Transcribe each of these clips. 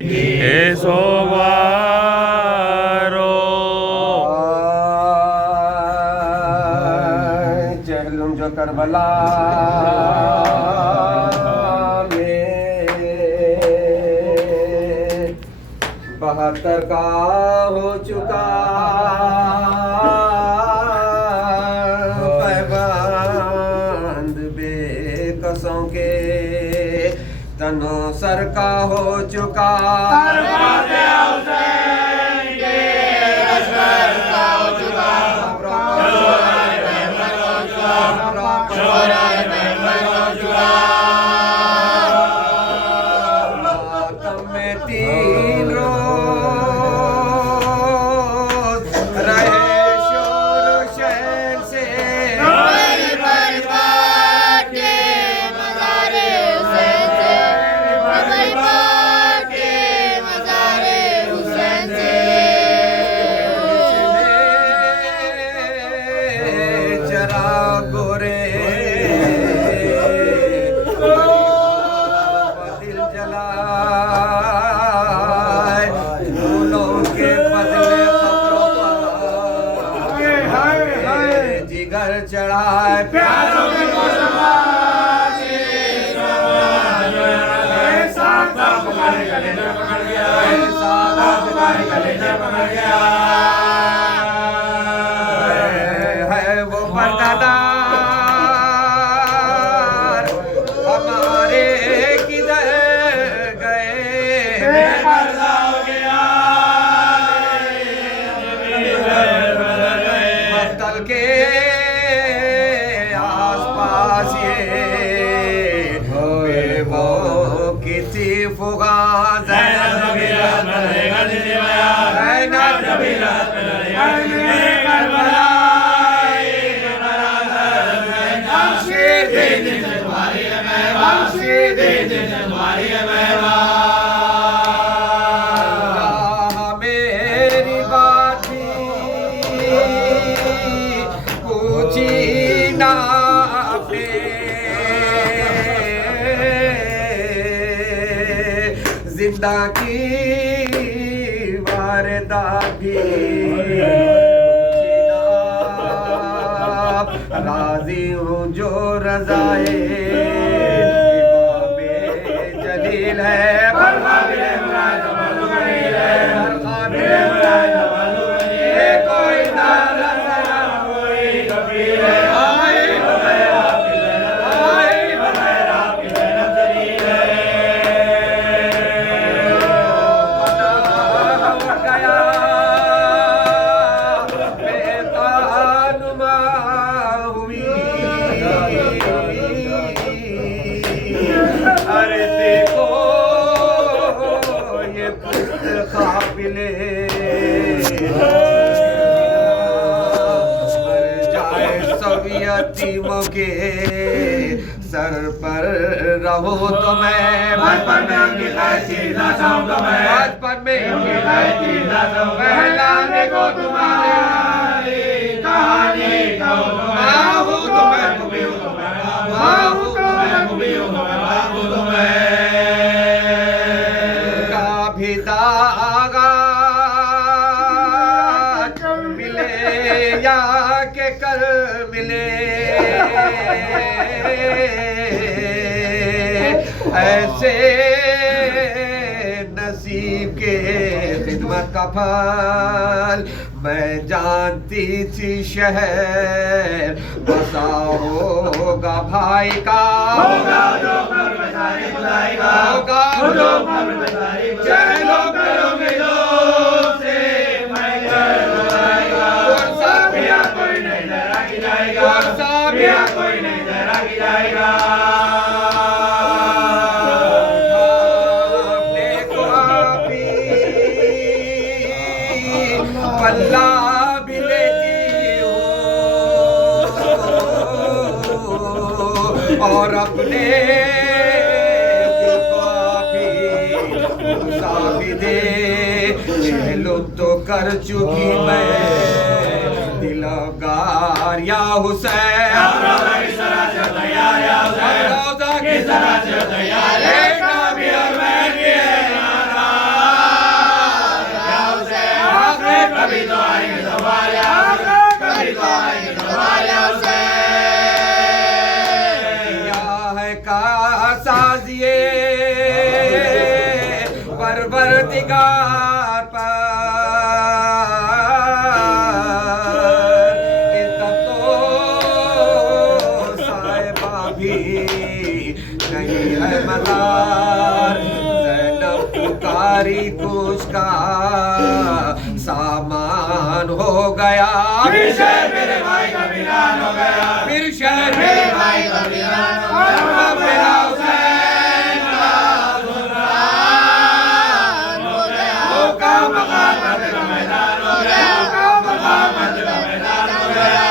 Esovaro चहलुम जो Karbala में 72 का हो चुका पैबंद बेकसों के तनो सर का हो चुका जिगर चढ़ाए प्यारों के है वो परदादार हमारे किधर गए मक्तल के आसपास ये वो किसी फुगान मेरी बात पूछी ना आपने जिंदा की वारदात भी राजी हूँ जो रजाए जलील है अरे देखो ये काबिले जाए सब यतीमों के सर पर रहो तो मैं बचपन में उनकी कहलाने को तुम्हारी कहानी कहूँ तो मैं तुम्हें भी दागा मिले या के कल मिले ऐसे नसीब के खिदमत का फल मैं जानती थी शहर बसा होगा भाई का होगा चलो करोगे से मैं कोई नहीं डरा की जाएगा कोई नहीं डरा की जाएगा पल्ला भी लेती हो और अपने भी दे चलो तो कर चुकी मैं दिलगार या हुसैन परवरदिगार पर तब तो साहिबा भी नहीं है मज़ार। ज़ैनब पुकारी कुछ का सामान हो गया, फिर शहर मेरे भाई का वीरान हो गया, फिर शहर मेरे भाई का वीरान हो गया। मेरा हुसैन का सुल्तान हो गया, का मकाम मंदिर का मैदान हो गया, का मकाम मंदिर का मैदान हो गया।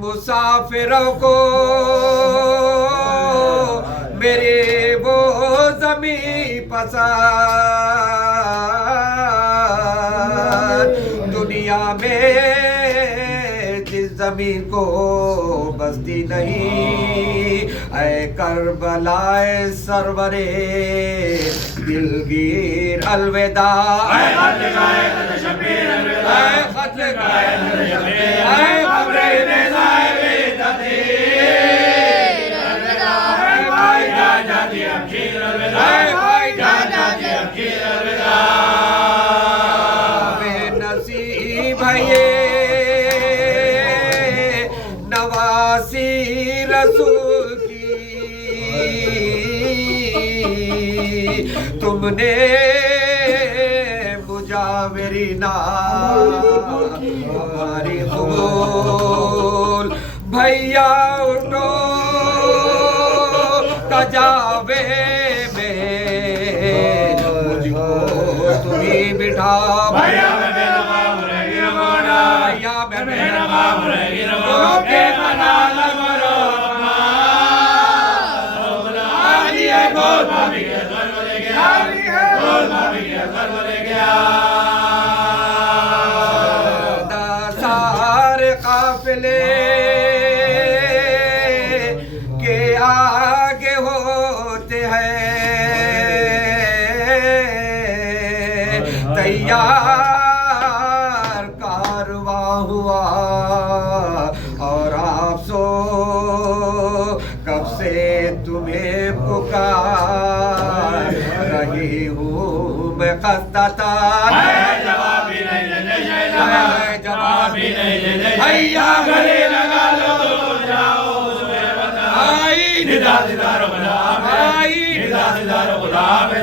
मुसाफिरों को मेरे वो ज़मीं पसंद, दुनिया में जिस ज़मीन को बस्ती नहीं, ऐ करबलाए सरवरे दिलगीर अलविदा, ऐ खत लगाए खत शबीर अलविदा, ऐ खत लगाए खत शबीर, ऐ खबरे नेज़ाए बेतदीर अलविदा, ऐ भाई जान जाती हमशीर अलविदा, ऐ भाई जान जाती हमशीर अलविदा। बेनसीब है ये नवासी रसूल की, तुमने मुजाविरी ना हमारी कबूल। भैया उठो कजावे में मुझको तुम्ही बिठा, भैया मैं मेरा बाप रहेगी रवाना, भैया मैं मेरा बाप रहेगी रवाना, के मनाल मरो आली है गोल भाभी के घर ले गया, आली है गोल भाभी के घर ले गया। सारे काफिले के आगे होते हैं, तैयार कारवा हुआ और आप सो कब से तुम्हें पुकार रही हूँ मैं खस्ता, जवाब भी नहीं देने, जवाब भी नहीं देने, भैया गले लगा लो जाओ आई निदा दिदारो खुदा, आई निदा दिदारो खुदा पे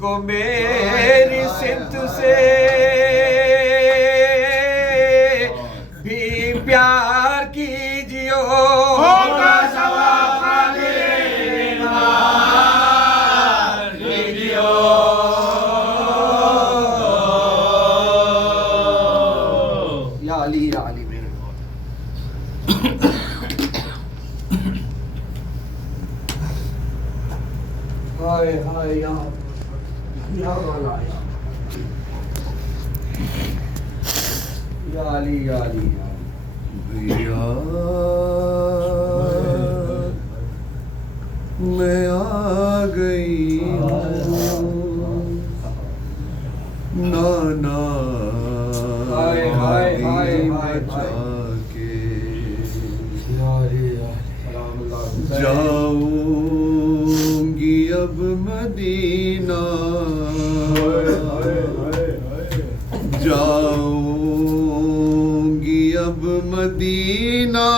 को मेरी सिमत से भी प्यार कीजियो, होगा सवाब कीजियो। या अली या अली मेरे हाय हाय या वाला या अली या अली भैया मैं आ गई नाना हाय हाय हाय बचा के जाऊंगी अब मदीना, जाऊंगी अब मदीना,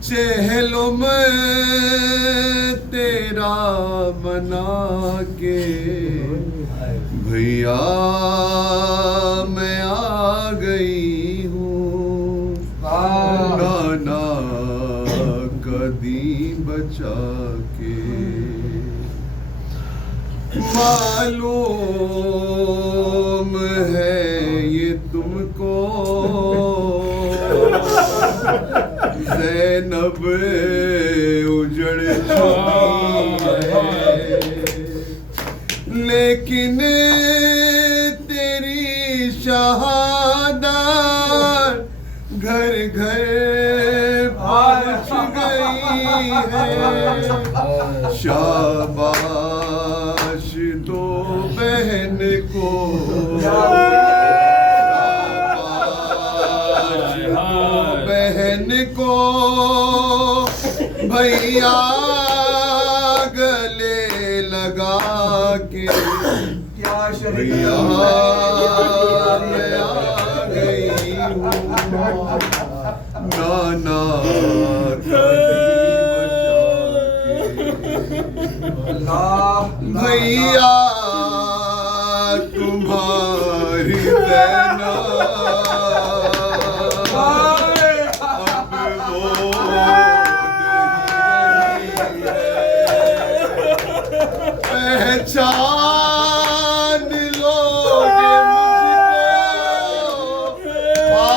चहलो मैं तेरा मना के भैया मैं आ गई हूँ नाना कदी बचा के। मालूम है ये तुमको ज़ैनब उजड़ चुकी है, लेकिन तेरी शहादत घर घर पहुंच गई है। शाबाश दो बहन को, शाबाश दो बहन को भैया गले लगा के क्या भैया मैं आ गई हूँ नाना भैया तुम्हारी बहना अब वो पहचान लोगे मुझको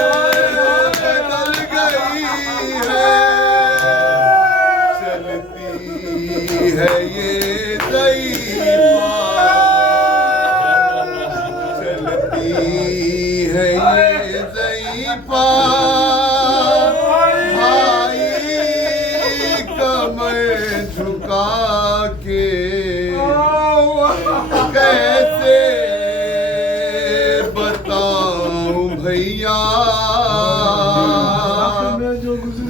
हालत बदल गई है चलती है ये ज़ईफ़ा चलती है ये ज़ईफ़ा भाई कमर झुका के कैसे बताऊं भैया बाजार में जो गुजरी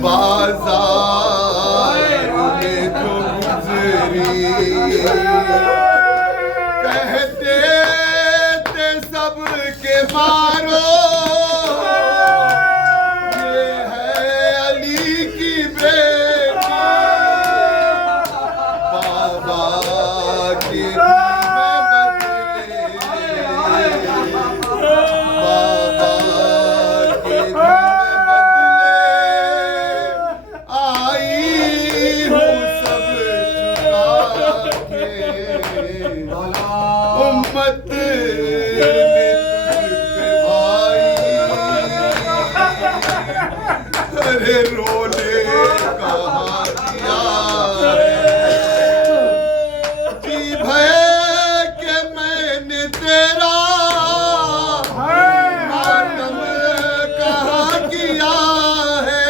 कहते थे सबके मारो ये है अली की बेटी बाबा के में बदले बाबा के में बदले आई हूँ सब चुका के उम्मत ने तुझ पे भाई अरे रोने कहा दिया जी भय के मैंने तेरा मातम कहा किया है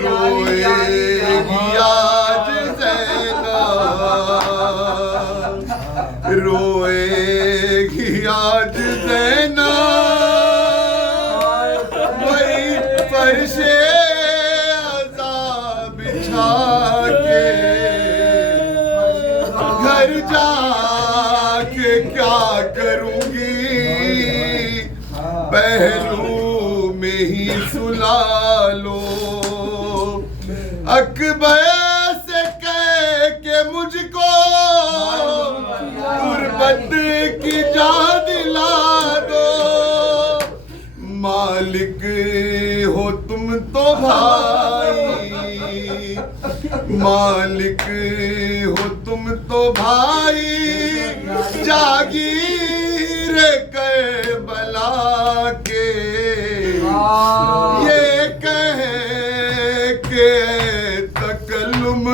रोएगी आज ज़ैनब रोएगी आज ज़ैनब वही फर्शे अज़ाब बिछा के घर जाके क्या करूंगी पहलू में ही सुला लो अकबर से कह के मुझको गुर्बत की जान दिला दो मालिक हो तुम तो भाई मालिक हो तुम तो भाई जागीर करबला के ये कह के तकल्लुम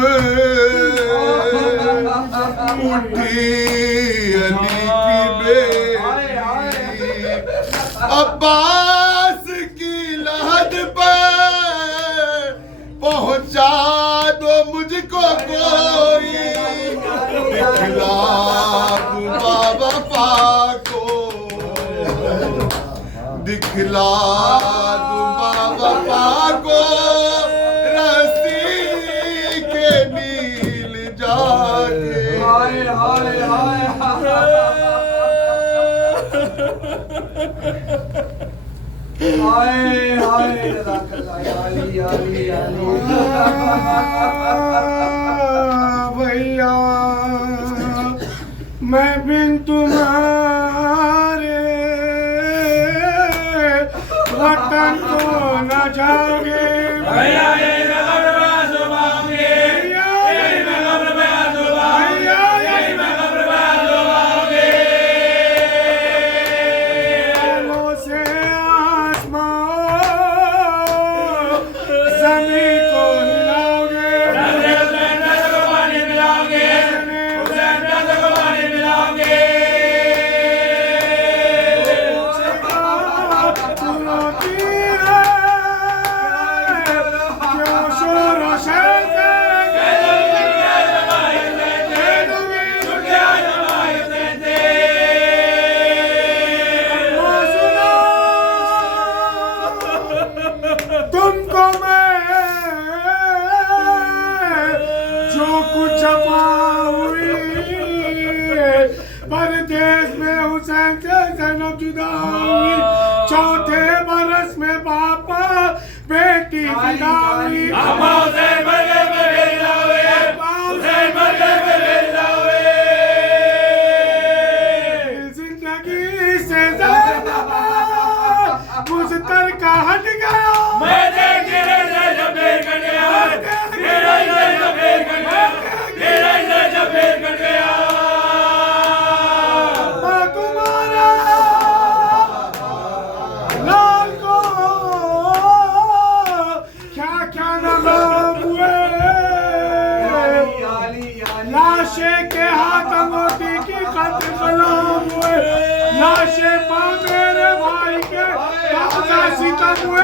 उठी अली की बेटी अब्बास की लहद पर पहुंचा दो मुझको कोई दिखला दूं बाबा पाको दिखला दूं बाबा पाको रस्सी के नील जाके भैया मैं बिन तुम्हारे वतन को न जाओगे भैया तुमको मैं लाशे पा मेरे भाई के काका सितम हुए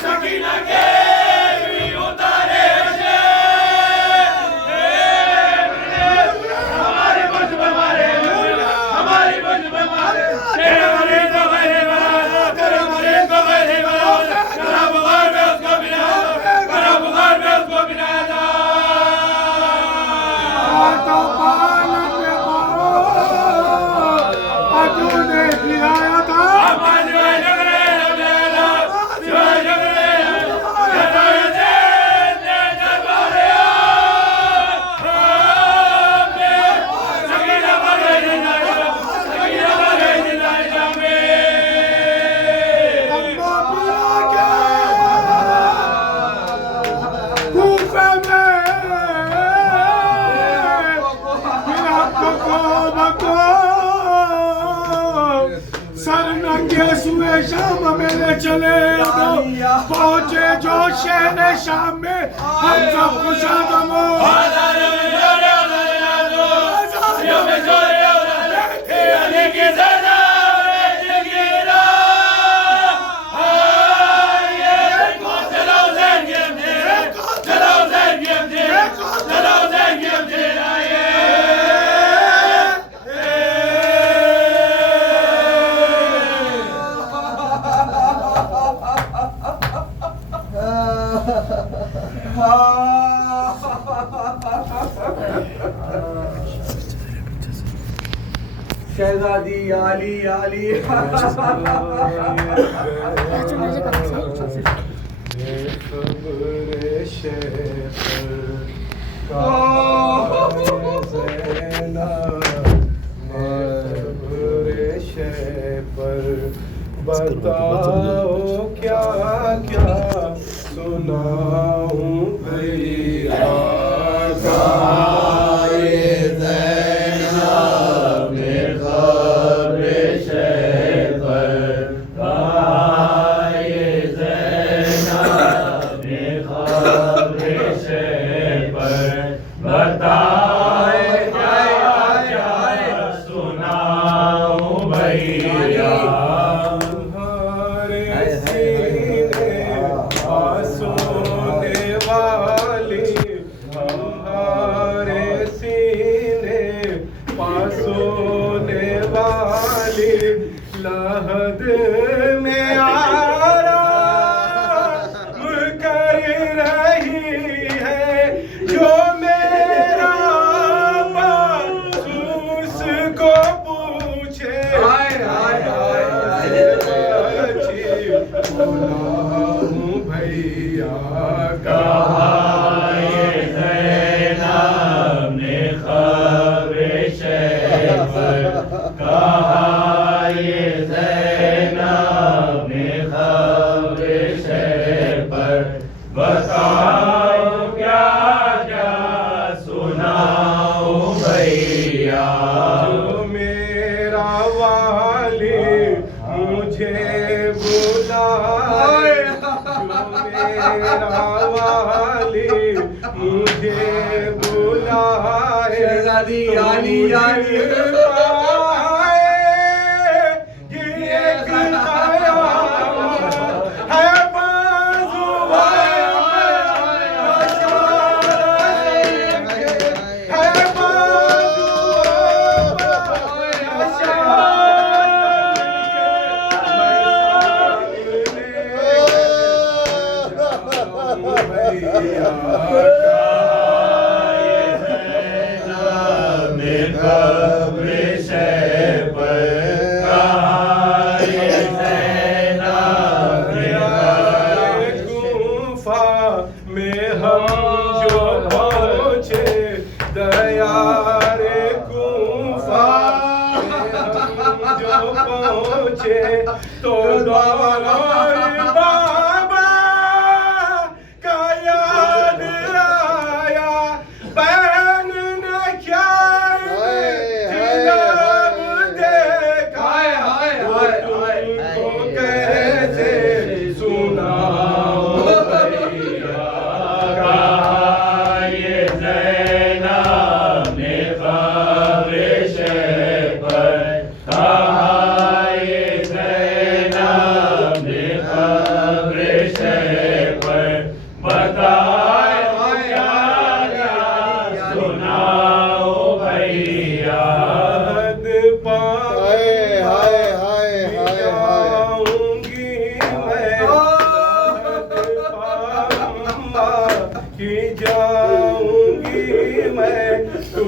सकीना के भी उतारे हमारी मुझ में मारे हमारी मुझ में मारे तेरे मरे को मेरे बना तेरे मरे को मेरे बना करा बुखार में उसको बिना करा बुखार में उसको बिना था तो पान पे मारो तूने खिलाया था शाम में चले पहुंचे जो शहर शाम में हम सब खुश शहजादी आली आली बताओ क्या क्या सुनाऊं भैया लहद में आराम कर रही है जो मेरा महसूस को पूछे भैया कहा बताओ क्या क्या सुनाओ भैया जो मेरा वाली मुझे बुलाए जो मेरा वाली मुझे बुलाए शहजादी आली आली भैया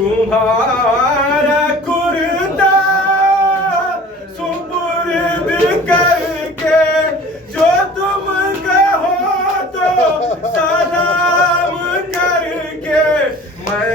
तुम्हारा कुर्ता सुपुर्द करके जो तुम कहो तो सलाम करके मैं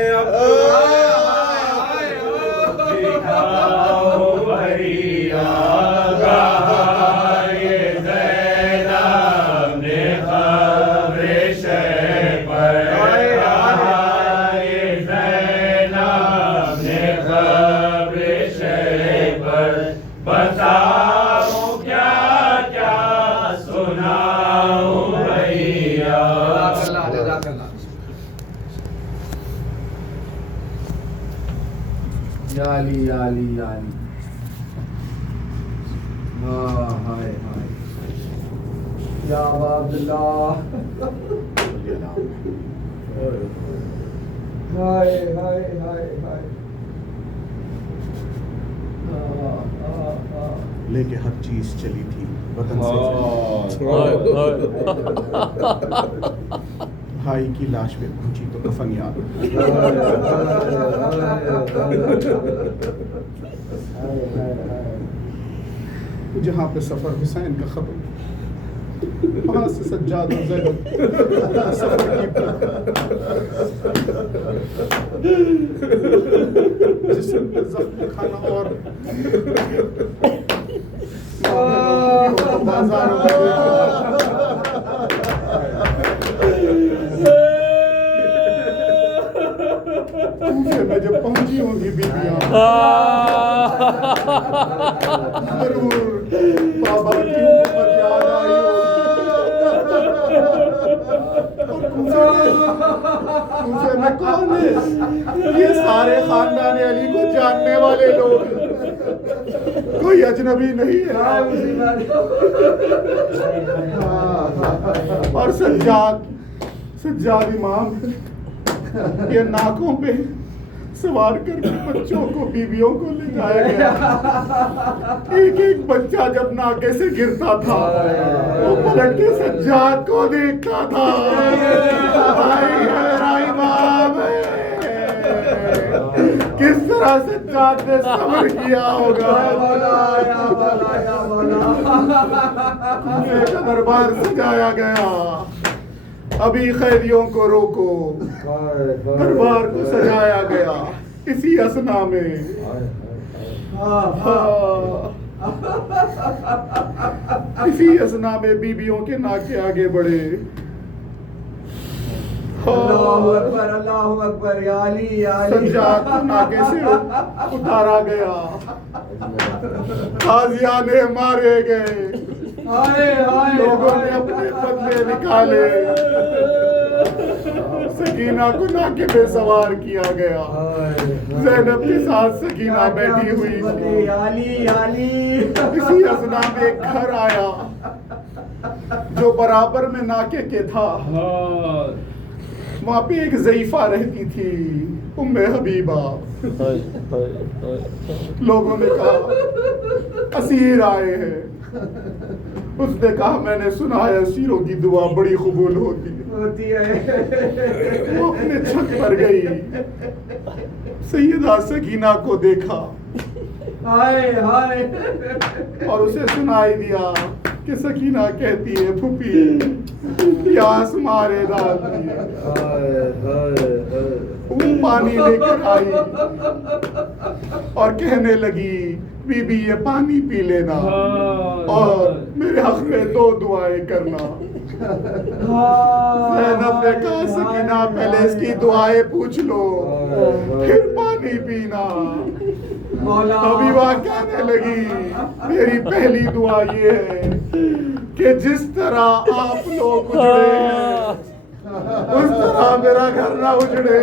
याली याली याली हाय हाय या अब्दुल्लाह हाय हाय हाय हाय लेके हर चीज चली थी वतन से भाई की लाश पे पहुंची तो कफन याद जहाँ पे सफर हुसैन का खबर वहाँ से सज्जाद और ज़ैनब सफर की जिस्म पे ज़ख्म खाना और मैं जब पहुंची होंगी बीबियां जरूर बाबा की हुकूमत याद आई होगी। कूफे में कौन है? ये सारे खानदान अली को जानने वाले लोग, कोई अजनबी नहीं है। और सज्जाद इमाम ये नाकों पे सवार करके बच्चों को बीवियों को ले जाया गया। एक एक बच्चा जब नाके से गिरता था वो पलट के सज्जाद को देखता था। भाई मेरा इमाम है। किस तरह सज्जाद ने सब्र किया होगा। का दरबार सजाया गया। अभी कैदियों को रोको, दरबार को सजाया गया। इसी असना में इसी असना में बीबियों के नाके आगे बढ़े। अल्लाहु अकबर अल्लाहु अकबर या अली सज्जाद को नाके से उतारा गया। गाजियाने मारे गए। लोगों ने अपने बदले निकाले। सकीना को नाके पे सवार किया गया। ज़ैनब के साथ सकीना बैठी हुई थी। इसी असना में एक घर आया जो बराबर में नाके के था। वहाँ पे एक ज़ईफ़ा रहती थी, उम्मे हबीबा। लोगों ने कहा असीर आए हैं। उसने कहा मैंने सुना है असीरों की दुआ बड़ी कबूल होती है। वो अपने छत पर गई, सैयदा सकीना को देखा और उसे सुनाई दिया कि सकीना कहती है फूफी प्यास मारे डालती है। वो पानी लेकर आई और कहने लगी बीबी ये पानी पी लेना और मेरे हक में 2 दुआएं करना। ज़ैनब ने कहा सकीना पहले इसकी दुआएं पूछ लो फिर पानी पीना। हबीबा कहने लगी मेरी पहली दुआ ये है कि जिस तरह आप लोग उजड़े हैं उस तरह मेरा घर ना उजड़े।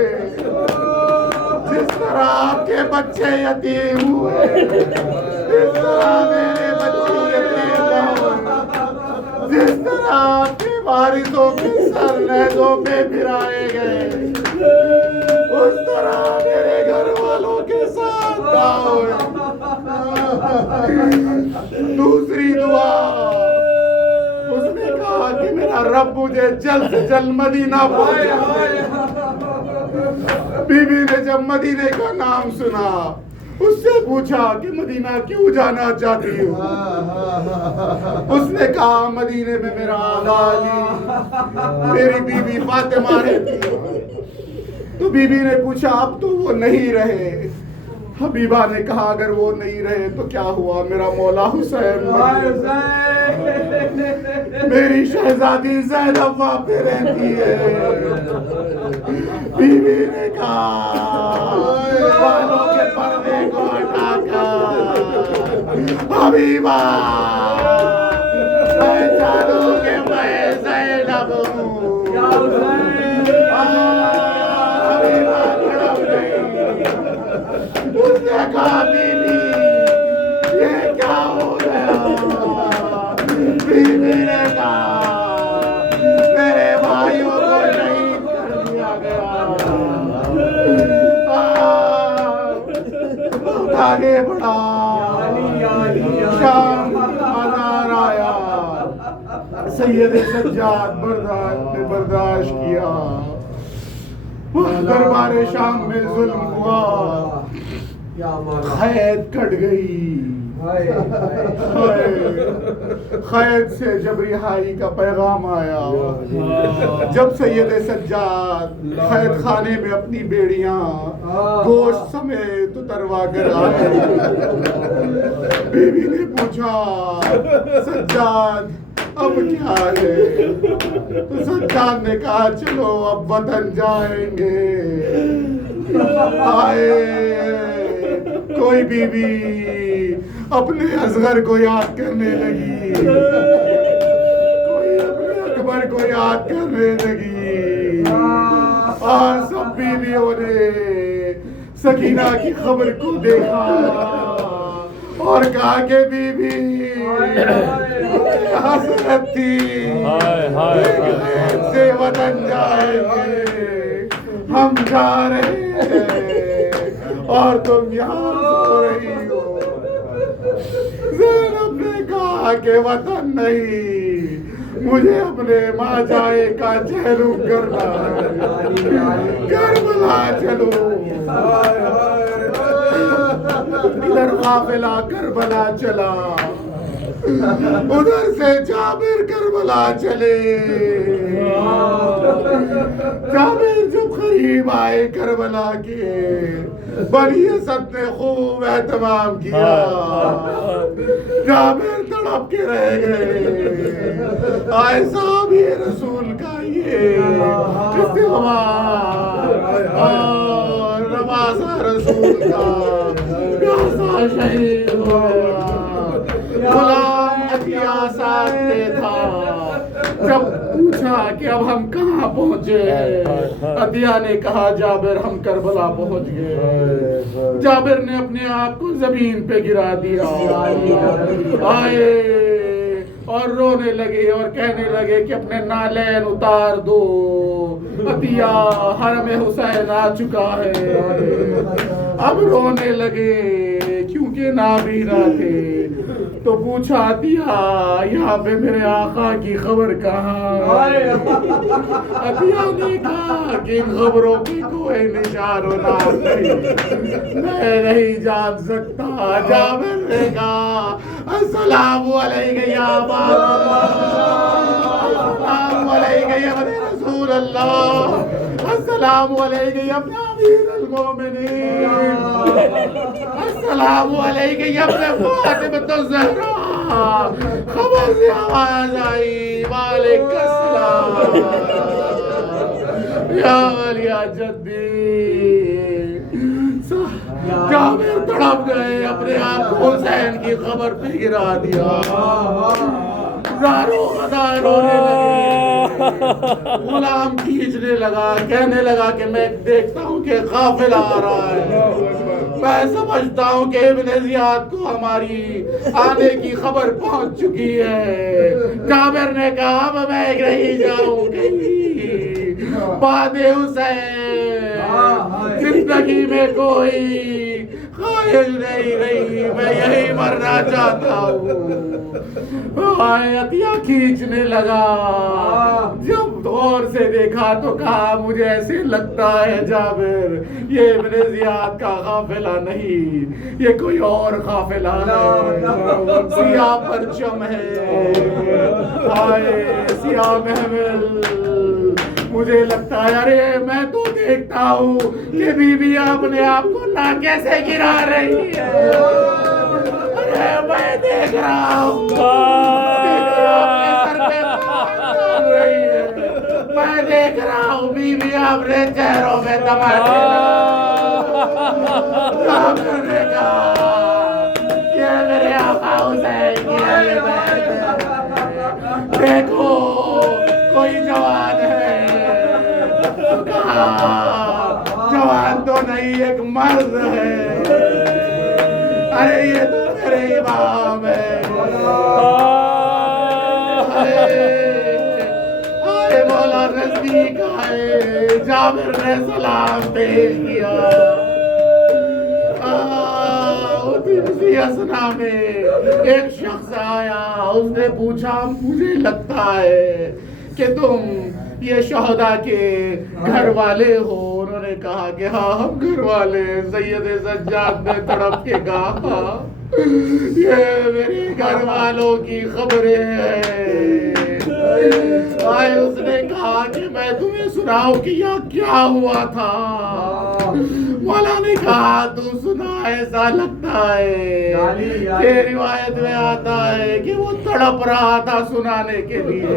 जिस तरह आपके बच्चे यतीम हुए जिस तरह मेरे बच्चे यतीम ना हुए। जिस तरह आपके वारिसों के सर नहजों पे फिराए गए उस तरह मेरे घर वालों के साथ ना हुए। दूसरी दुआ उसने कहा कि मेरा रब मुझे जल्द से जल्द मदीना पहुंचा। बीबी ने जब मदीने का नाम सुना उससे पूछा कि मदीना क्यों जाना चाहती हो? उसने कहा मदीने में मेरा आका अली, मेरी बीबी फातिमा रहती है। तो बीबी ने पूछा अब तो वो नहीं रहे। हबीबा ने कहा अगर वो नहीं रहे तो क्या हुआ, मेरा मौला हुसैन मेरी शहजादी ज़ैनब वहाँ पे रहती है। बीवी ने कहा बालों के पर्दे को हटाकर हबीबा पहचानो कि मैं ज़ैनब हूँ। हबीबा तड़प गई। उसने कहा बीवी ये क्या हो गया? बीवी ने कहा मेरे भाइयों को शहीद कर दिया गया। आगे बढ़ा, शाम मज़ार आया। सैयद सज्जाद ने बर्दाश्त किया। दरबार शाम में जुल्म हुआ, खैद कट गई। खैद से जब रिहाई का पैगाम आया, जब सैयद सज्जाद खैद खाने में अपनी बेड़ियां गोश्त समेत उतरवा कर आए, बीवी ने पूछा सज्जाद अब क्या है? तो सज्जाद ने कहा चलो अब वतन जाएंगे। आए कोई बीवी अपने असगर को याद करने लगी, कोई अपने अकबर को याद करने लगी। और सब बीवियों ने सकीना की खबर को देखा और कहा कि बीबी हसरत थी से वतन जाएंगे, हम जा रहे हैं और तुम यहाँ सो रही हो। ज़ैनब ने कहा कि वतन नहीं, मुझे अपने माँ जाए का चेहरू करना है, करबला चलो। इधर काफिला करबला चला, उधर से जाबिर करबला चले। जाबिर जब करीब आए करबला के, बनी असद ने खूब एहतमाम किया। जाबिर तड़प के रह गए। आए साहब ये रसूल का ये इस्तिग़फ़ार और नवाज़ा रसूल का प्यासा शहीद हो गया। गुलाम अतिया साथ में था। जब पूछा कि अब हम कहाँ पहुँचे, अतिया ने कहा जाबिर हम करबला पहुँच गए। जाबिर ने अपने आप को जमीन पे गिरा दिया। आए और रोने लगे और कहने लगे कि अपने नालैन उतार दो, अतिया हरम हुसैन आ चुका है। अब रोने लगे क्योंकि नाबीना थे। तो पूछा अतिया यहाँ पे मेरे आका की खबर कहाँ? अतिया ने कहा कि इन खबरों की कोई निशान नाम नहीं, मैं नहीं जान सकता। जाबिर ने कहा अस्सलामु अलैका या अस्सलामु अलैका या रसूल अल्लाह, अस्सलामु अलैका या अमीरुल मोमिनीन, अस्सलामु अलैका या फातिमा ज़हरा। खबर से आवाज आई वालेकुम अस्सलाम या वलिया जद्दी। जाबिर तड़प गए, अपने आप को हुसैन की खबर पे गिरा दिया। रोने लगे। गुलाम खींचने लगा, कहने लगा कि मैं देखता हूँ कि काफिला आ रहा है, मैं समझता हूँ कि इब्ने ज़ियाद को हमारी आने की खबर पहुँच चुकी है। जाबिर ने कहा अब मैं नहीं जाऊंगी, बादे हुसैन जिंदगी में कोई ख्वाहिश नहीं रही, मैं यही मरना चाहता हूँ। अतिया खींचने लगा। जब गौर से देखा तो कहा मुझे ऐसे लगता है जाबिर ये इब्ने जियाद का काफिला नहीं, ये कोई और काफिला है। सियाह परचम है, हाय सियाह महमिल। मुझे लगता है अरे मैं तो देखता हूँ कि बीबी अपने आप को ना कैसे गिरा रही है। अरे मैं देख रहा हूँ मैं देख रहा हूँ बीबी अपने चेहरों में तमाचे करने का। ये मेरे आका हुसैन की देखो कोई जवान है, कहा जवान तो नहीं एक मर्द है। अरे ये तो मेरे इमाम है। आए मौला नजदीक आए, जाबिर ने सलाम पेश किया। उसी असना में एक शख्स आया, उसने पूछा मुझे लगता है कि तुम ये शहदा के घर वाले हो। उन्होंने कहा कि हाँ हम घर वाले। सैयद सज्जाद ने तड़प के कहा ये मेरे घर वालों की खबरें हैं। आए उसने कहा कि मैं तुम्हें सुनाऊं कि यह क्या हुआ था। मौला ने कहा तू सुना, ऐसा लगता है कि रिवायत में आता है कि वो तड़प रहा था सुनाने के लिए।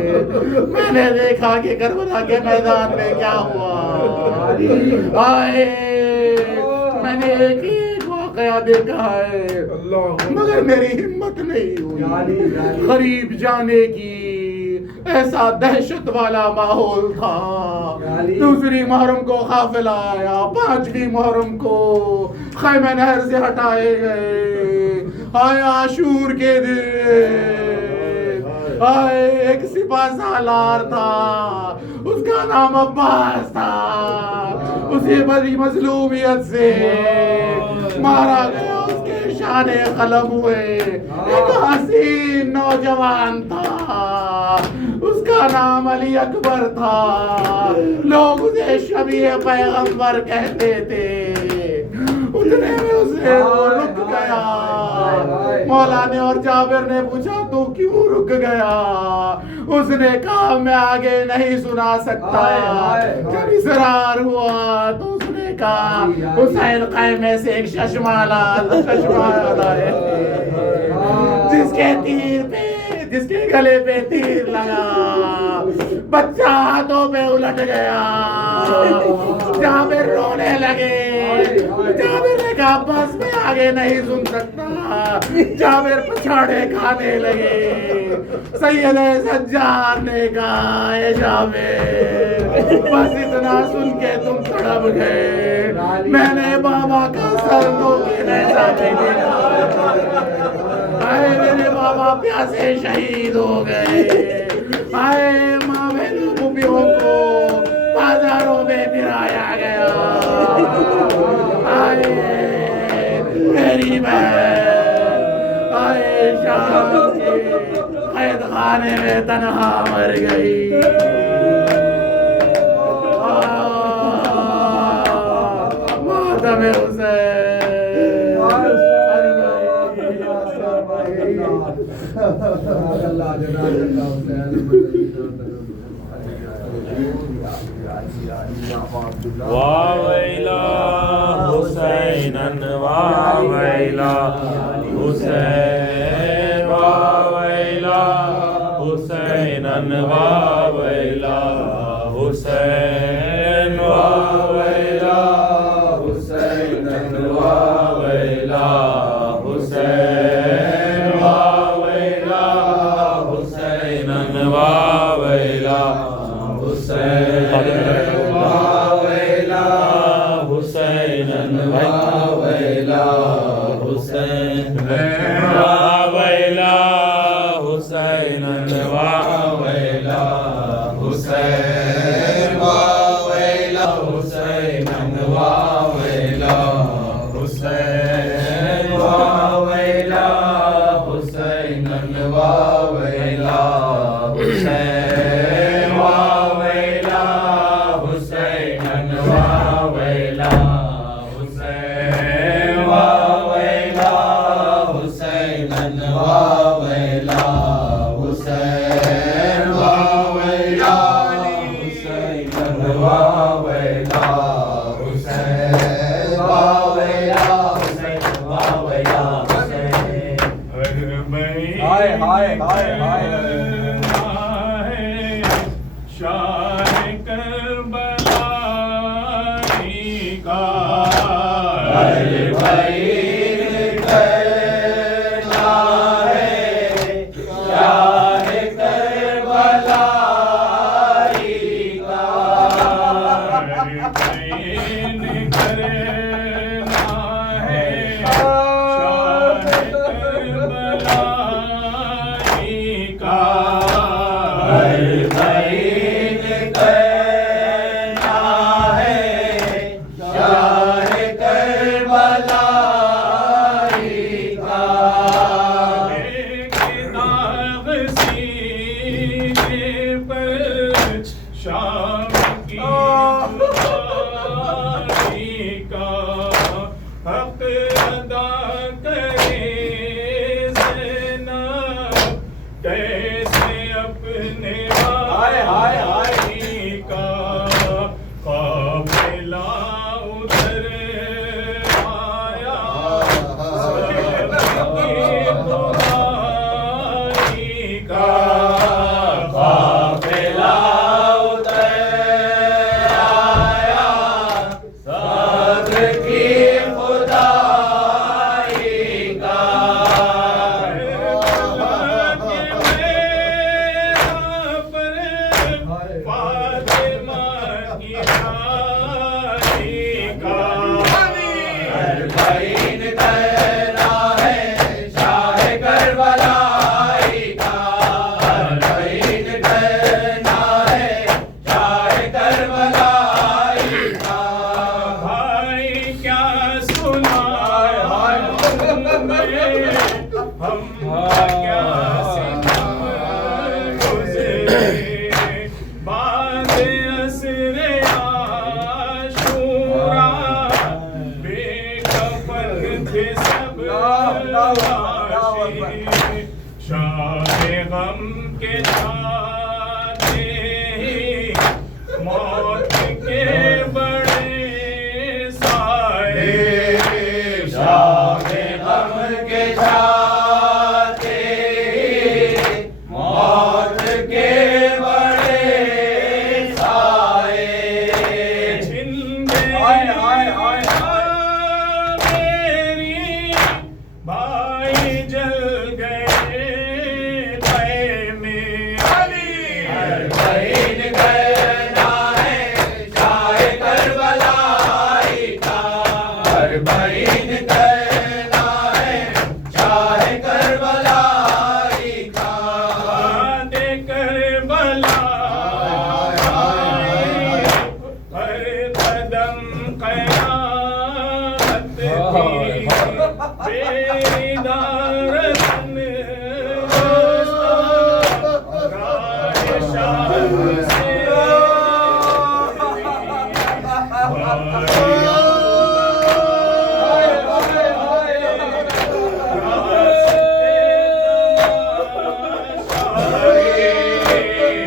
मैंने देखा कि करबला के मैदान में क्या हुआ। आए मैंने एक वाकया देखा है मगर मेरी हिम्मत नहीं हुई करीब जाने की। ऐसा दहशत वाला माहौल था। दूसरी मुहर्रम को काफिला आया, पांचवी मुहर्रम को खैमे नहर से हटाए गए। आए आशूर के दिन आए एक सिपा सालार था, उसका नाम अब्बास था। उसे बड़ी मजलूमियत से मारा गया, उसके शाने कलम हुए। एक हसीन नौजवान था, उसका नाम अली अकबर था। लोग उसे शबीह पैगंबर कहते थे। उतने में उसे रुक गया। मौला ने और जाबिर ने पूछा तू क्यों रुक गया। उसने कहा मैं आगे नहीं सुना सकता। जब इसरार हुआ तो उसने कहा हुसैन खैमे से एक चश्माला है जिसके गले पे तीर लगा, बच्चा हाथों पे उलट गया। जाबिर रोने लगे। जाबिर ने कहा बस मैं आगे नहीं सुन सकता। जाबिर पछाड़े खाने लगे। सैयद सज्जाद ने कहा ए जाबिर बस इतना सुन के तुम तड़प गए। मैंने बाबा का सर धोके ऐसा भी देखा। आए मेरे बाबा प्यासे शहीद हो गए। आए माँ बहनों को बाजारों में गिराया गया। आए मेरी बहन आए शाम के कैद खाने में तनहा मर गई। मातम हुसैन वावैला हुसैनन वावैला हुसैन वावैला हुसैनन वावैला हुसैन वावैला हुसैनन वावैला हुसैन वावैला हुसैनन वावैला हुसैन वावैला हुसैनन वावैला हुसैन वावैला हुसैनन वावैला हुसैन वावैला हुसैनन वावैला हुसैन वावैला हुसैनन वावैला हुसैन वावैला पर शाम की जुदाई का हक अदा करे ज़ैनब, कैसे अपने भाई का काफिला उधर आया का काफिला उतर आया सब्र की खुदाई का। फातिमा की शादी का बहीन कहना है शाह करबलाई का, बहीन कहना है शाह करबलाई का। भाई क्या सुनाए हम क्या सितम गुज़रे, बाद असरे आशूरा बेकफन थे सब आशिक़, शाह गम के छाते मौत के बड़े साए, शाह गम के छाते मौत के बड़े साए। छिन गए मेरी भाई जल गए तय में, बहीन कहना है शाह करबलाई का, बहीन कहना है शाह करबलाई का। दे करबला हर कदम क़यामत की बेदारतन राह शाह से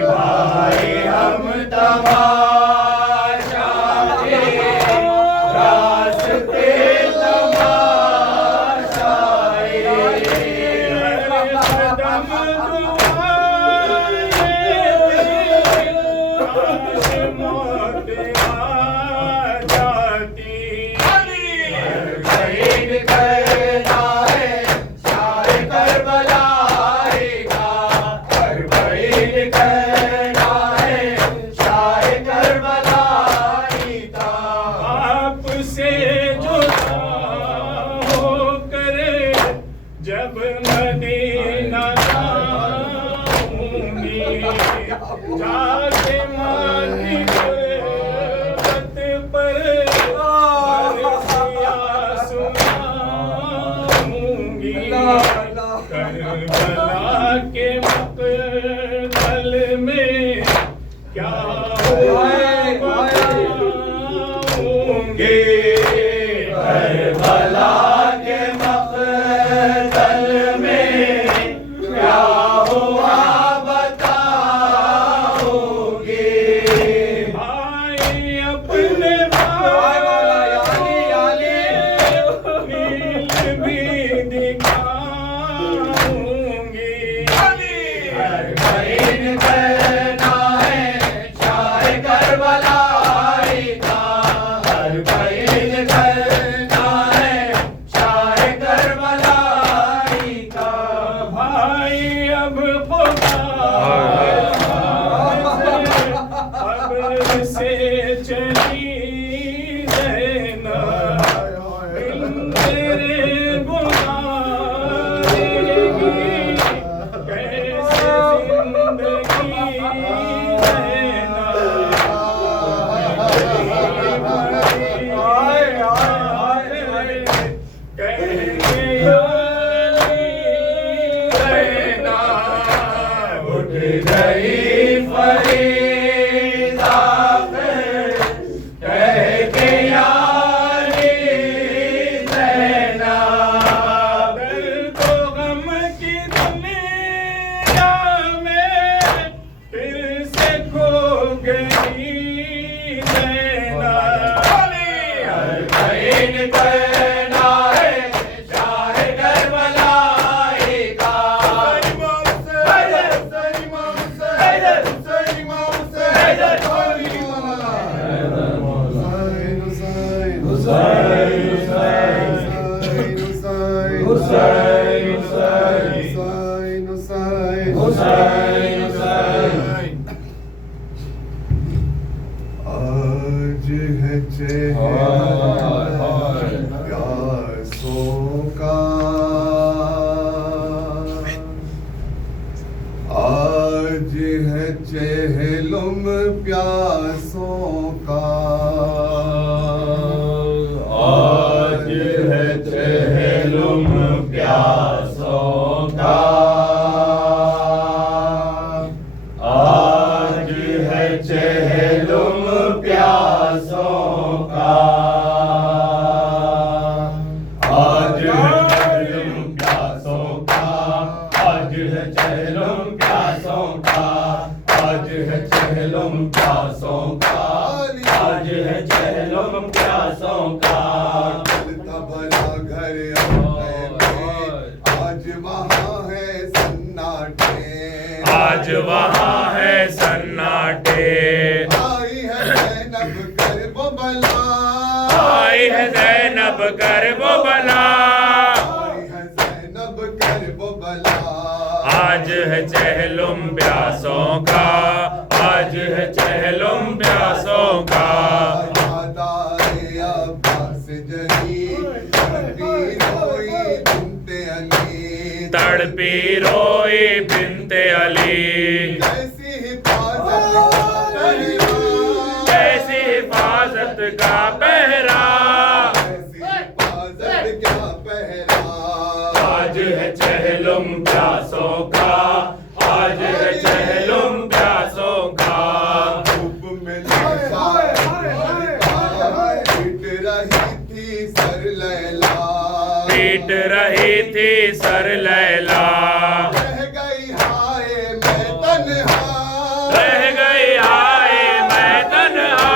भाई हम तमाशा के रास्ते तमाशाए। बहीन कहना है शाह करबलाई का, बहीन कहना है शाह करबलाई का। आपसे जुदा होकर जब मदीना जाऊंगी, जाके माँ की गुरबत पर मरसिया सुनाऊंगी, करबला के मक़तल में क्या हुआ बताऊंगी। करबला के मक़तल में क्या हुआ बताओगे। भाई अपने नील भी दिखाऊंगी, बहीन कहना है शाह करबलाई आज है प्यासों का, आज है चहलुम प्यासों का, आज है चहलुम प्यासों का, आज है चहलुम प्यासों का, आज है चहलुम प्यासों का, आज है चहलुम प्यासों का, आज है चहलुम प्यासों का, आज है चहलुम प्यासों का। चलता भला घर आज वहाँ है सन्नाटे, आज वहाँ है सन्नाटे। आई है ज़ैनब कर वो बला, आई है ज़ैनब कर वो बला, आई है ज़ैनब कर वो बला। आज है चहलुम प्यासों का, आज है चहलुम प्यासों का। याद आए अब्बास जरी, तड़पी रोई बिन्ते अली, तड़पी रोई बिन्ते अली। कैसी हिफाजत का पहरा, कैसी हिफाजत का पहरा। आज है चहलुम प्यासों का, आज है चहलुम प्यासों का। धूप में पीट रही थी सर लैला, पीट रही थी सर लैला। रह गई हाय मैं तन्हा, रह गई हाय मैं तन्हा,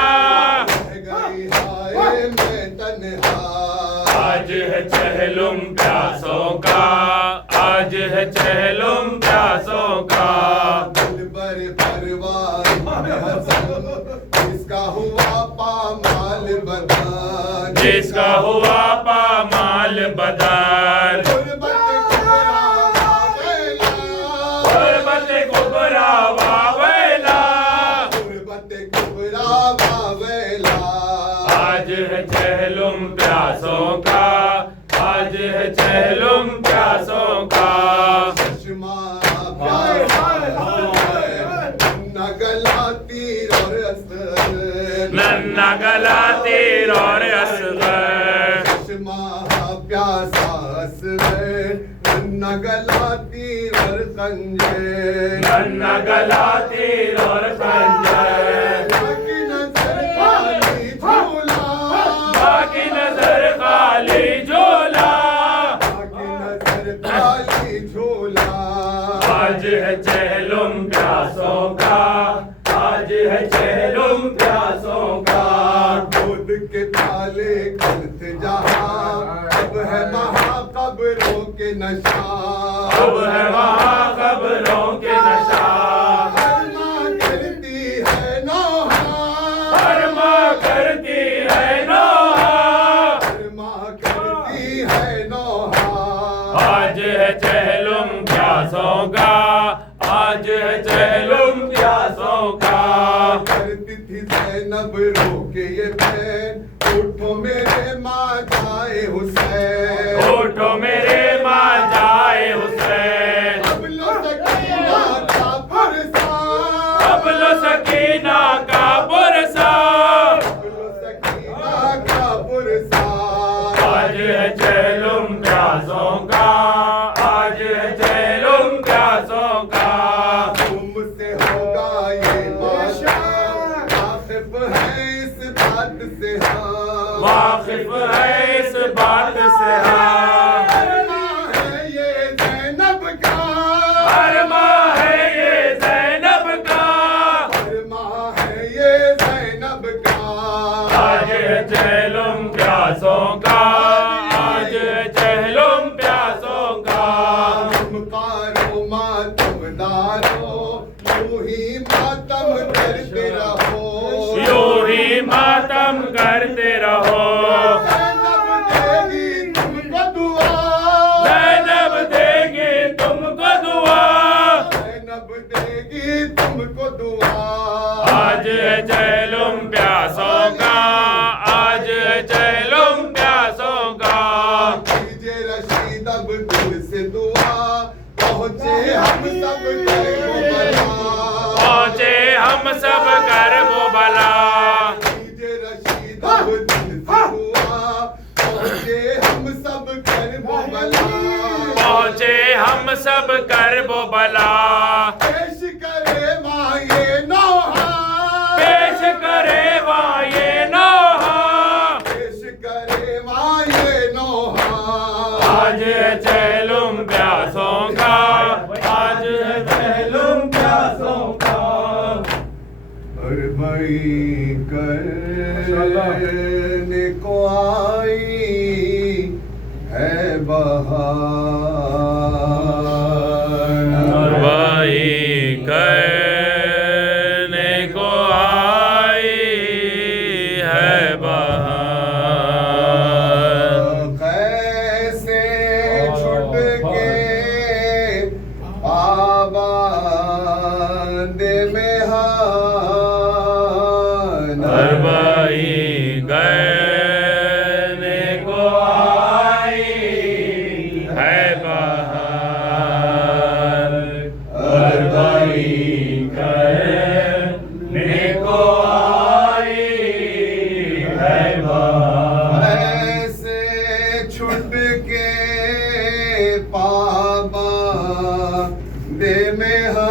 रह गई हाय मैं तन्हा। आज है चहलुम प्यासों का, आज है चहलुम प्यासों का। दिलबर परवार हसन, जिसका हुआ पामाल बदन, जिसका हुआ पामाल बदन। गुरबत कुबरा वावेला, गुरबत कुबरा वावेला। आज है चहलुम प्यासों का, आज है चहलुम प्यासों का। चश्मा नन्ना गला तीर और असगर, नन्ना गला तीर और असगर। चश्मा प्यासा असगर, नन्ना गला तीर और खंजर, नन्ना गला तीर और खंजर। बाकी नजर खाली झोला, बाकी नजर खाली झोला, बाकी नजर खाली झोला। आज है चहलुम प्यासों का, आज है चहलुम प्यासों का। दूध के प्याले खलत जहाँ, अब है वहाँ कब्रों के नशा, अब है वहाँ कब्रों के नशा। हर माँ करती है नौहा, हर माँ करती है नौहा, हर माँ करती है नौहा। आज है चहलुम प्यासों का, आज है चहलुम प्यासों का। करती थी ज़ैनब रोके ये बैन, उठो मेरे माँ जाए हुसैन, उठो मेरे माँ जाए हुसैन। अब लो सकीना का पुरसा, अब लो सकीना का पुरसा, अब लो सकीना का पुरसा। आज है चहलुम प्यासों का, आज है चहलुम प्यासों का। तुमसे होगा ये माशा, वाकिफ है इस बात से हाँ, वाकिफ है इस बात से हाँ। अरमा है ये ज़ैनब का, अरमा है ये ज़ैनब का, अरमा है यूं ही मातम करते रहो, यूं ही मातम करते रहो। ज़ैनब देगी तुमको दुआ, ज़ैनब देगी तुमको दुआ, ज़ैनब देगी तुमको दुआ। आज है चैलुम प्यासों का, आज है चैलुम प्यासों का। कीजिए रशीद अब दिल से दुआ, पहुँचे हम सब कर वो बला, पहुँचे हम सब कर वो बला। कीजिए रशीद अब दिल से दुआ, पहुँचे हम सब कर वो बला। पहुँचे हम सब कर वो बला। पेश करे माये नौहा, पेश करे वाये नौहा, पेश करे माये नौहा। आज है चैलुम प्यासों का, आज है चैलुम प्यासों का। अरबई करने को आई है बहार, वही करने को आई है बहार। कैसे छुट के पाबंदे में हान, अरबाई करने को आई है बहार। अरबाई करने को आई है बहार। ऐसे छुट के पाबंदे में हान,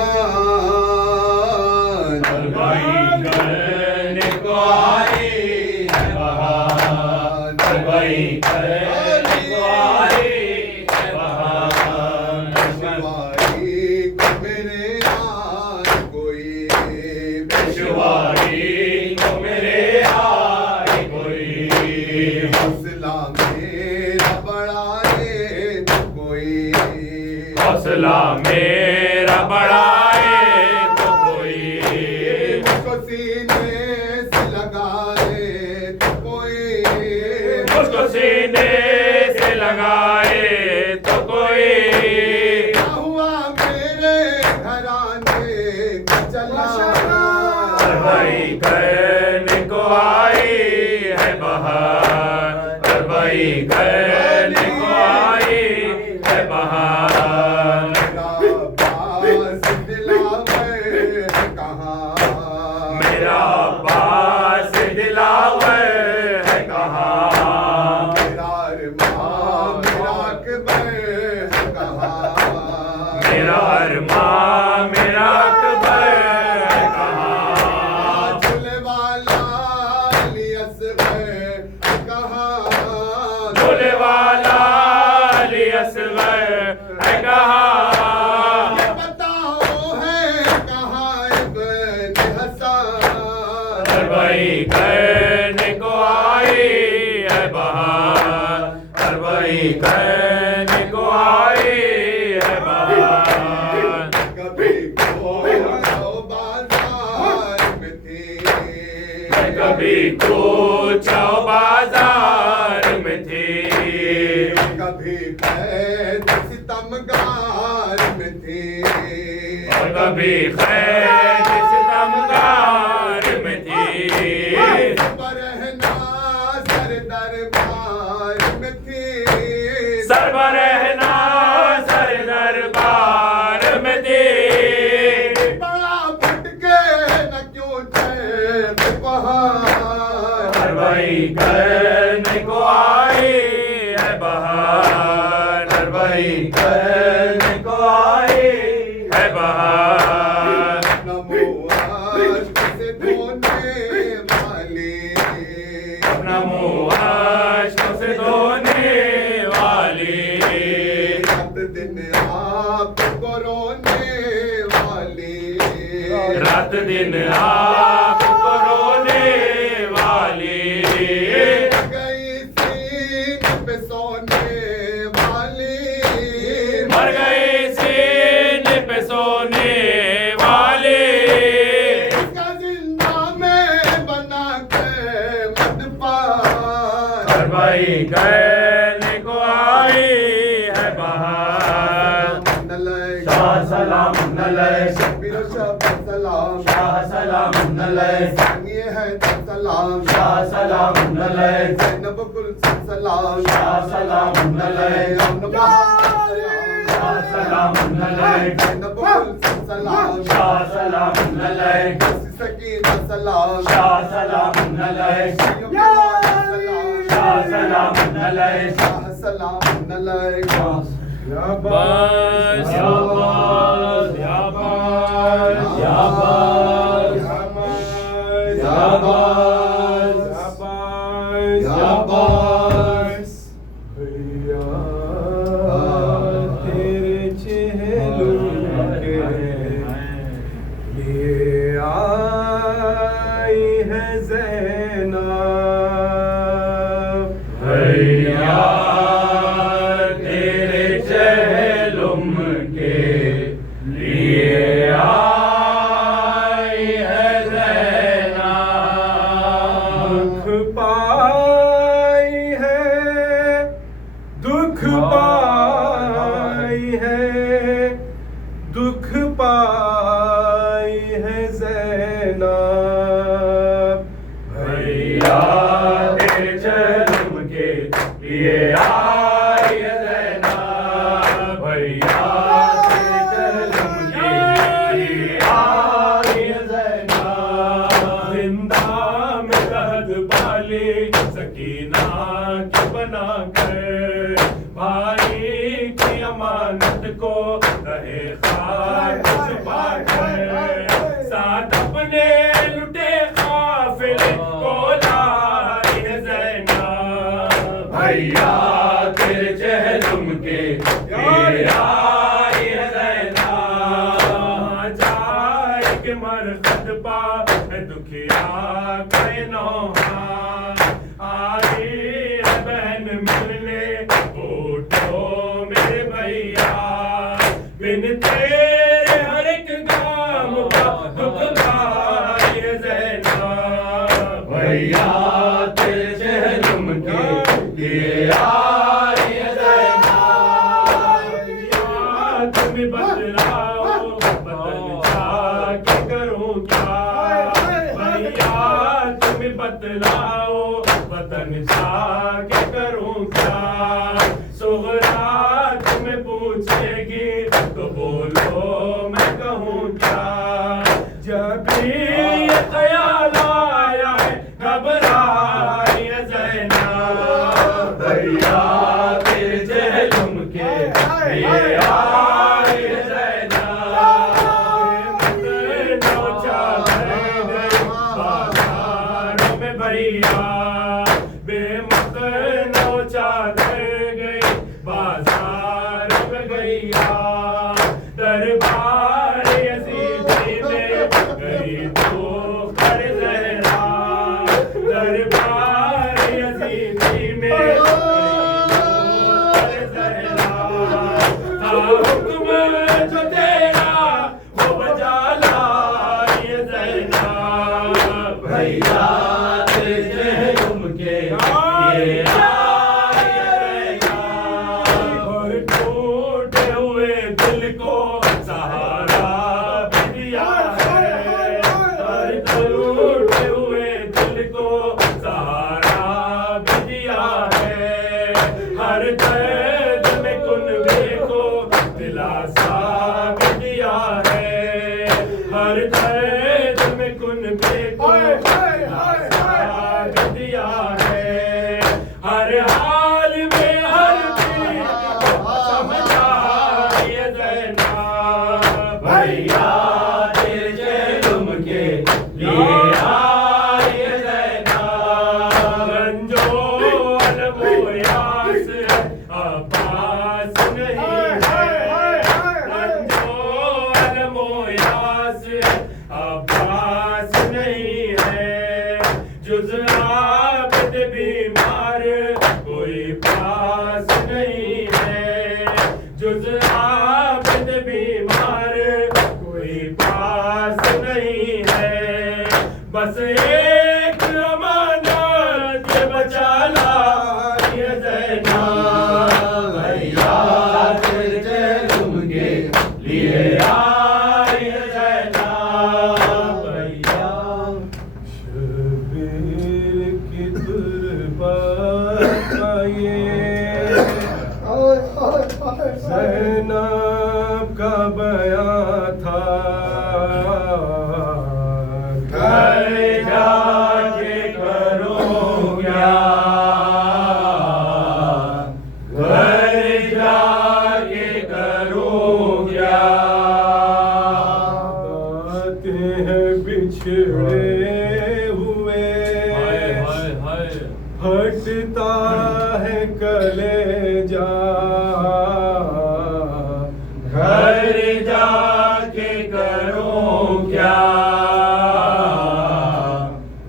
अरबाई करने को आई है बहार। अरबाई करने को आई है बहार। पेशवाई को मेरे यार कोई, पेशवाई को मेरे आए कोई, हौसला मेरा बढ़ाए तो कोई, हौसला मेरा बढ़ाए तो कोई, मुझको सीने से लगाए तो कोई, मुझको सीने से लगाए तो कोई। क्या हुआ मेरे घराने का चला, अरबाई करने को आई है बहार। अरबाई करने को आई है बहार। मेरा पास दिलावर है कहाँ, मेरा पास दिलावर है कहाँ। मेरा अरमान मेरा अकबर है कहाँ, मेरा अरमान मेरा अकबर है कहाँ। झूले वाला अली असगर कहाँ, झूले वाला अली असगर है कहाँ। ये बताओ है कहाँ इब्न हसन, अरबाई करने को आई है बहार। अरबाई करने को आई है बहार। कभी कोई बाजार में थी, कभी कुछ बाजार में थी, कभी कैद सितमगार में थी, और कभी खैर सितमगार में थी। बरहना सर दरबार में थी, सरबरहना सर दरबार में थी। बड़ा भटके न क्यों चैन बहार, अरबाई करने को आई है बहार। अरबाई करने को आई है बहार। नमो आश्क से धोने वाली, अपना मुँह आश्क से धोने वाली, रात दिन आपको रोने वाली, रात दिन आपको रोने वाली। गई सीन पे सोने वाली, मर गई सीने पे सोने वाली। सलाम शाह सलाम अलैह सानिए है सलाम शाह सलाम अलैह जैनब कुल सलाम शाह सलाम अलैह शाह सलाम अलैह जैनब कुल सलाम शाह सलाम अलैह सकीना सलाम शाह सलाम अलैह शाह सलाम अलैह शाह सलाम अलैह शाबाश शाबाश शाबाश शाबाश शाबाश शाबाश भैया तेरे चेहरों के लिए आई है ज़ैनब भैया तेरे चहलुम के लिए आई है ज़ैनब दुख पाई है दुख पाई है दुख पाई है ज़ैनब भैया तेरे चहलुम के लिए आई है ज़ैनब भैया तेरे चहलुम के लिए आई है ज़ैनब जिंदा में रहत वाली सकीना की बना कर भाई की अमानत को रहे खाक छुपा कर साथ अपने लुटे काफिले को लाई है ज़ैनब भैया तेरे चहलुम के लिए आई है ज़ैनब जाए के मरकत पा दुखिया के नौहा आई है बहन मिलने उठो मेरे भैया बिन तेरे हर एक काम का दुख गाई है ज़ैनब भैया तेरे चहलुम के लिए आई है ज़ैनब तुम बतलाओ बदल जाके करूं क्या भैया तुम बतलाओ वतन जाके करूं क्या सुगरा तुम्हें पूछेगी तो बोलो मैं कहूं क्या जब भी ये ख्याल आया है घबराई है ज़ैनब भैया तेरे चहलुम के लिए आई है ज़ैनब नौचा बाजारों में भैया बेमत नौचा गई बाजार में गैया दरबार यजीदी में गई तो कर ज़हरा दरबार यजीदी में गई तो कर ज़हरा था हुक्म जो तेरा वो बजा लाई है ज़ैनब भैया तेरे चहलुम के लिए आई है ज़ैनब और टूटे हुए दिल को सहारा भी दिया है और टूटे हुए दिल को सहारा भी दिया है हर दर्द में कुनबे को दिलासा भी दिया है हर दर्द में कुनबे को दिलासा भी दिया है हर हाल में हर चीज को समझा ये ज़ैनब भैया तेरे चहलुम के लिए आई है ज़ैनब रंजो अलमो यास अब्बास नहीं है रंजो अलमो यास अब्बास नहीं है जुज़ आबिद बीमार कोई पास नहीं है जुज़ आबिद बीमार कोई पास नहीं है बस एक अमानत बचा लाई है ज़ैनब भैया तेरे चहलुम के लिए आई है ज़ैनब बिछड़े हुए फटता है कलेजा घर जाके करूं क्या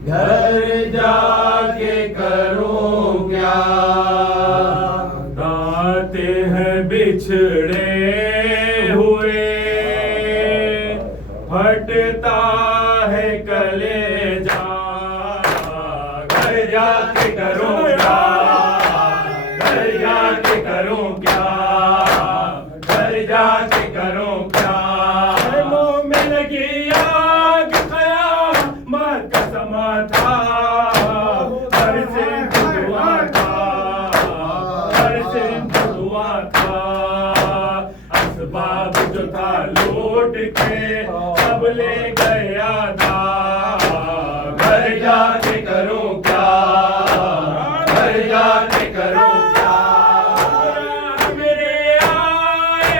घर जाके करूं क्या दाते हैं बिछड़े हुए फटता है कलेजा घर जाके करूं क्या घर जाके करूं क्या घर जाके करूं क्या दिलों में लगी आग क़यामत का समा था हर सिंह दुआ था हर सिंह दुआ था असबाब जो था लूट के सब ले गया था घर जाके करूं क्या घर जाके करूं क्या मेरे आए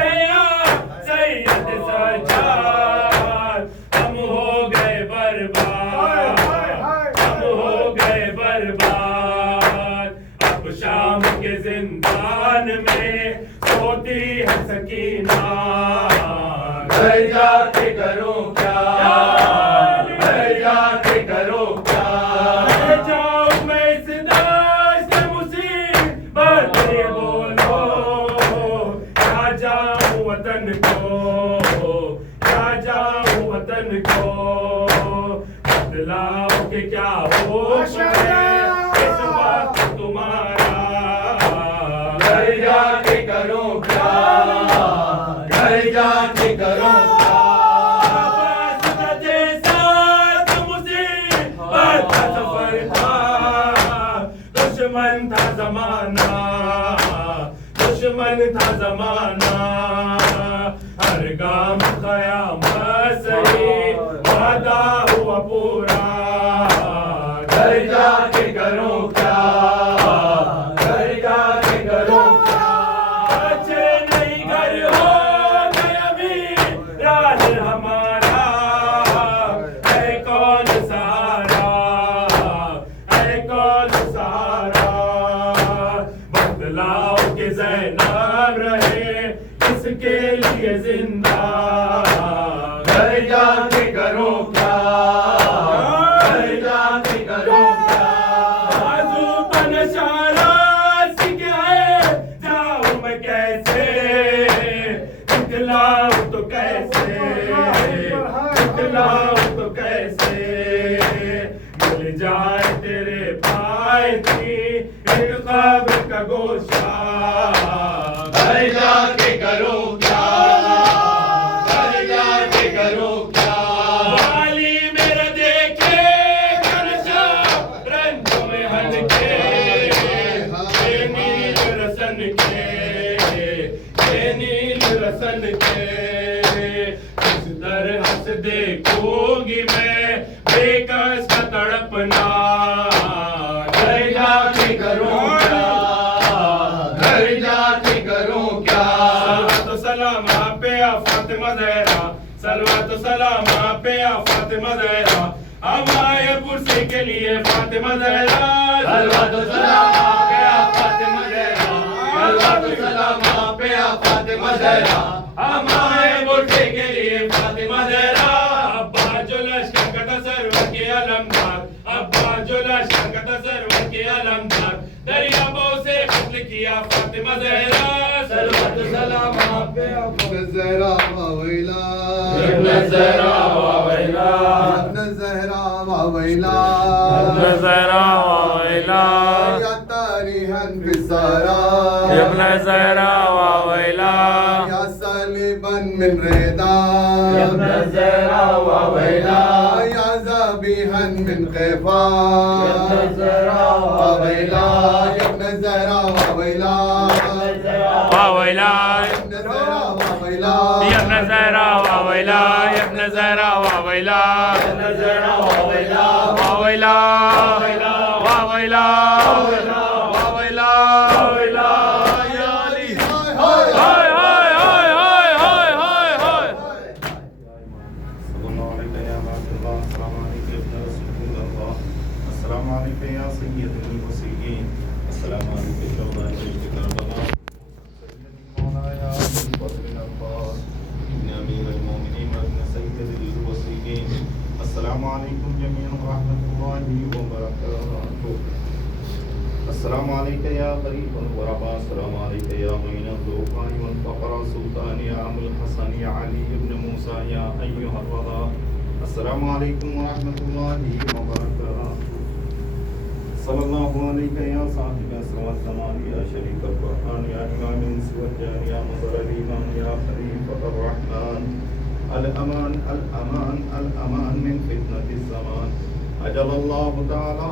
सैयद सज्जाद हम हो गए बर्बाद हम हो गए बर्बाद अब शाम के जिंदान में सोती है सकीना घर जाके करूं क्या घर जाके करूं क्या जाऊं मैं इस दाश्त मुसीबत ये बोलो क्या जाऊं वतन को क्या जाऊं वतन को बदलाव के क्या हो इस वक्त तुम्हारा घर जाके करूं क्या घर जाके करूं क्या मुसीबत का सफर था दुश्मन था जमाना दुश्मन था जमाना हर गाम क़यामत सही वादा हुआ पूरा घर जाके करूं क्या घर जाके करूं क्या अच्छे नहीं घर हो गए अभी राज हमारा है कौन सहारा है कौन सहारा बदलाव के ज़ैनब रहे इसके लिए जिंदा घर जाके करूं क्या घर जाके करूं क्या आज़ू बनशारा सीखे जाऊं मैं कैसे दिखलाऊं तो कैसे दिखलाऊं तो कैसे मिल जाए तेरे भाई की एक ख़बर का गोशा घर जाके करूं क्या घर जाके करूं क्या वाली मेरा देखे कलशा रंगों में हल्के ये नील रसन के ये नील रसन के इस तरह से देखूंगी मैं बेकस का तड़पना घर जाके करूं क्या घर जाके करूं क्या तो सलाम आप पे आ फातिमा ज़हरा सलवात सलाम आप पे आ फातिमा ज़हरा हम आए पुरसे के लिए फातिमा ज़हरा सलवात सलाम आप पे आ फातिमा ज़हरा सलवात सलाम आप पे आ फातिमा ज़हरा हम आए पुरसे के लिए फातिमा ज़हरा अब्बा जो लश्कर का तसर्रुर के अलमदार अब्बा जो लश्कर का तसर्रुर के अलमदार दरियाओं से कत्ल किया फातिमा ज़हरा सलवात सलाम आप पे आ ज़हरा वावैला इब्न ज़हरा वावैला इब्न ज़हरा वावैला इब्न ज़हरा वावैला या तारीहन बिसारा इब्न ज़हरा वावैला या सालिबन मिन रेदा इब्न ज़हरा वावैला या ज़ाबिहन मिन क़ैफा इब्न ज़हरा वावैला इब्न ज़हरा वावैला वावैला इब्न ज़हरा वावैला इब्न ज़हरा वावैला इब्न ज़हरा वावैला इब्न ज़हरा वावैला वावैला वावैला वावैला वावैला या अली हाय हाय हाय हाय हाय हाय हाय सल्लल्लाहु अलैहि वसल्लम। या सय्यदुल मुरसलीन अस्सलामु अलैका शौकत मलिक करबला सय्यदी मौलाया अबुल फज़ल अब्बास इब्न अमीरुल मोमिनीन व इब्न सय्यदिल मुरसलीन अस्सलामु अलैकुम जमीअन व रहमतुल्लाहि व बरकातुहू अस्सलामु अलैका या क़रीबुल ग़ुरबा अस्सलामु अलैका या मुइनुल ज़ुफ़ा'i वल फ़क़रा सुल्तान या अबुल हसन या अली इब्न मूसा या अय्युहल वदा अस्सलामु अलैकुम व रहमतुल्लाहि व बरकातुहू सल्लल्लाहु अलैका या साहिब असरवत ज़मान या शरीकल क़ुरआन या इमाम इंस वल जान या मुज़रल ईमान या खलीफ़तुर रहमान अल अमान मिन फितनतिज़ ज़मान अजलल्लाहु तआला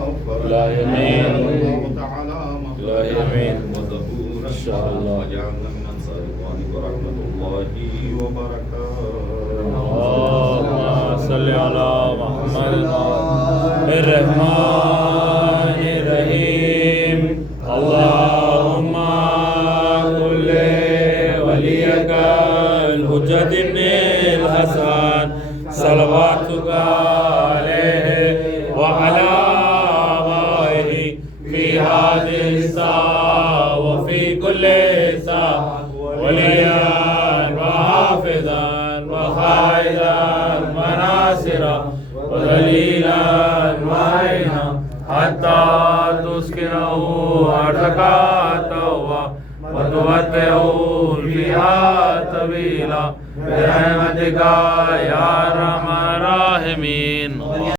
ला यमीन अल्लाहु तआला ला यमीन व ज़बूर इंशाअल्लाह वजअलना मिन अंसारिल्लाहि व रहमतुल्लाहि व बरकातुहू अल्लाहुम्मा सल्लि अला मुहम्मद अर्रहमानिर रहीम अल्लाहुम्मा कुल्ले वलियकल हुज्जत इब्निल हसन सलवातुका अलैहि व अला आबाइहि फी हादिल सा व फी कुल्ली सा वलियन व हाफिज़न व क़ाइदन व नासिरा व दलीलन व आइना हत्ता तुस्किनहु अर्ज़का तौबा व तुमत्तिहु फ़ीहा तवीला बिरहमतिका या अरहमर राहिमीन।